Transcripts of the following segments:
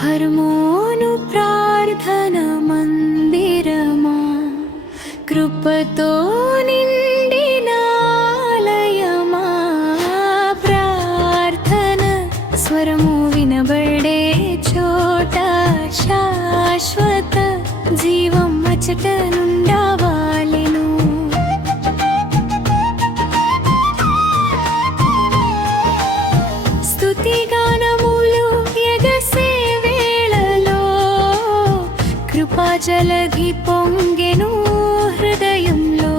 హర్మోను ప్రార్థన మందిరమా, కృపతో నిండిన ఆలయమా, ప్రార్థన స్వరము వినబడే చోట, శాశ్వత జీవం అచట నుండవాలెను. స్తుతిగానములు ఎగసే వేళలో కృపాజలధి పొంగెను హృదయంలో.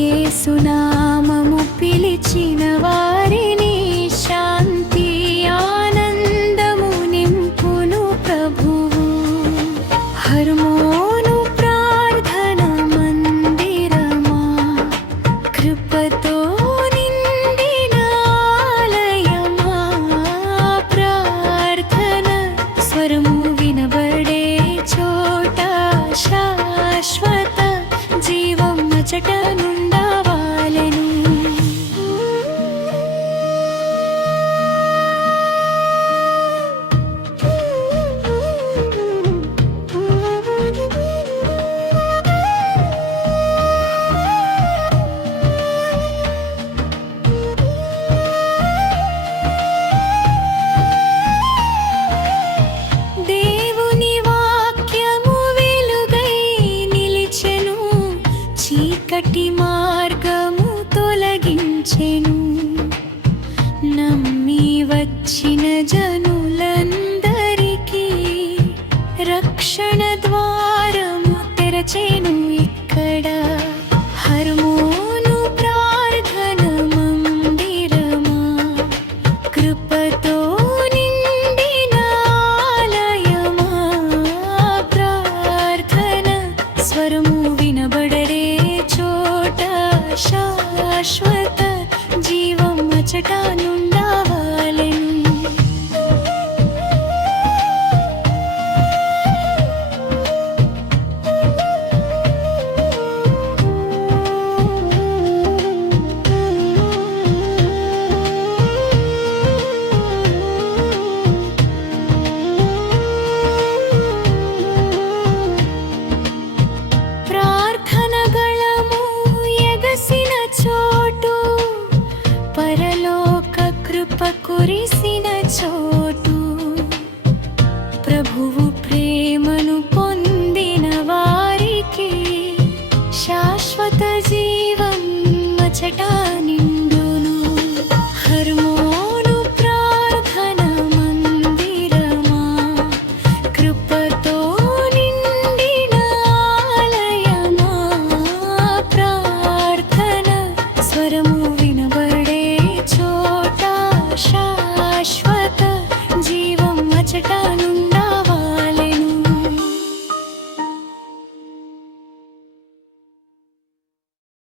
యేసునామము పిలిచిన వారిని శాంతి ఆనందము నింపును ప్రభువు. హర్మోను ప్రార్థన మందిరమా, కృపతో నిండిన ఆలయమా, ప్రార్థన స్వరము వినబడే చోట, శాశ్వత జీవం అచట నుండవాలెను. దేవుని వాక్యము వెలుగై నిలిచెను, చీకటి మార్గము తొలగించెను. నమ్మి వచ్చిన జనులందరికీ రక్షణ ద్వారము తెరచెను ఇక్కడ. హర్మోను ప్రార్థన మందిరమా, కృపతో నిండిన ఆలయమా, ప్రార్థన స్వరము వినబడే చోట, శాశ్వత జీవం అచట నుండవాలెను. ప్రార్థన గళము ఎగసిన చోటు, పరలోక కృప కురిసిన చోటు, ప్రభువు ప్రేమను పొందిన వారికి శాశ్వత జీవం అచట నిండును. హర్మోను ప్రార్థన మందిరమా, కృపతో నిండిన ఆలయమా, ప్రార్థన స్వరము వినబడే చోట, శాశ్వత జీవం అచట నుండి